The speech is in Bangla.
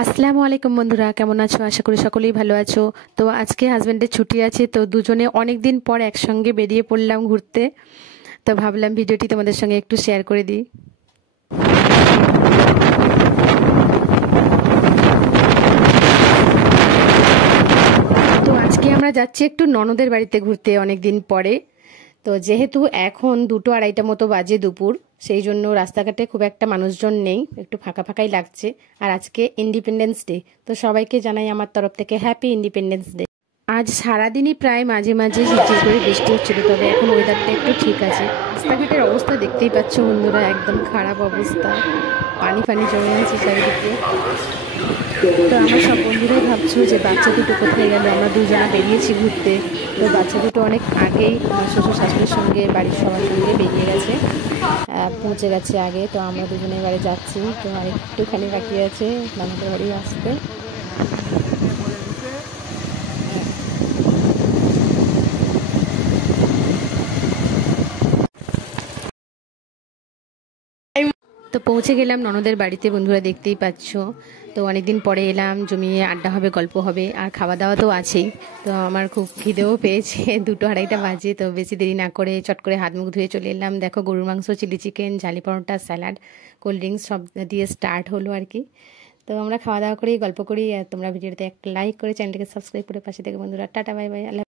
আসসালামু আলাইকুম বন্ধুরা, কেমন আছো? আশা করি সকলেই ভালো আছো। তো আজকে হাজব্যান্ডের ছুটি আছে, তো দুজনে অনেক দিন পর একসঙ্গে বেরিয়ে পড়লাম ঘুরতে। তো ভাবলাম ভিডিওটি তোমাদের সঙ্গে একটু শেয়ার করে দিই। তো আজকে আমরা যাচ্ছি একটু ননদের বাড়িতে ঘুরতে অনেক দিন পরে। তো যেহেতু এখন 2-2:30 মতো বাজে দুপুর, সেই জন্য রাস্তাঘাটে খুব একটা মানুষজন নেই, একটু ফাঁকা ফাঁকাই লাগছে। আর আজকে ইন্ডিপেন্ডেন্স ডে, তো সবাইকে জানাই আমার তরফ থেকে হ্যাপি ইন্ডিপেন্ডেন্স ডে। আজ সারাদিনই প্রায় মাঝে মাঝে ঝিরঝির করে বৃষ্টি হচ্ছিল, তবে এখন ওয়েদারটা একটু ঠিক আছে। রাস্তাঘাটের অবস্থা দেখতেই পাচ্ছ বন্ধুরা, একদম খারাপ অবস্থা, পানি ফানি জমে আছে চারিদিকে। তো আমার সব বন্ধুরাই ভাবছো যে বাচ্চা দুটো কোথায় গেল, আমরা দুজনা বেরিয়েছি ঘুরতে। তো বাচ্চা দুটো অনেক আগেই আমার শ্বশুর শাশুড়ির সঙ্গে বাড়ির সবার সঙ্গে বেরিয়ে গেছে, পৌঁছে গেছে আগে। তো আমরা দুজনে এবারে যাচ্ছি, তো আর একটুখানি বাকি আছে আমাদের বাড়ি আসতে। তো পৌঁছে গেলাম ননদের বাড়িতে বন্ধুরা, দেখতেই পাচ্ছ। তো অনেকদিন পরে এলাম, জমিয়ে আড্ডা হবে, গল্প হবে, আর খাওয়া দাওয়া তো আছেই। তো আমার খুব খিদেও পেয়েছে, 2-2:30 বাজে। তো বেশি দেরি না করে চট করে হাত মুখ ধুয়ে চলে এলাম। দেখো, গরুর মাংস, চিলি চিকেন, ঝালি পরোটা, স্যালাড, কোল্ড ড্রিঙ্কস সব দিয়ে স্টার্ট হলো আর কি। তো আমরা খাওয়া দাওয়া করি, গল্প করি। আর তোমরা ভিডিওতে একটা লাইক করে চ্যানেলটাকে সাবস্ক্রাইব করে পাশে থেকে বন্ধুরা। Tata, bye bye.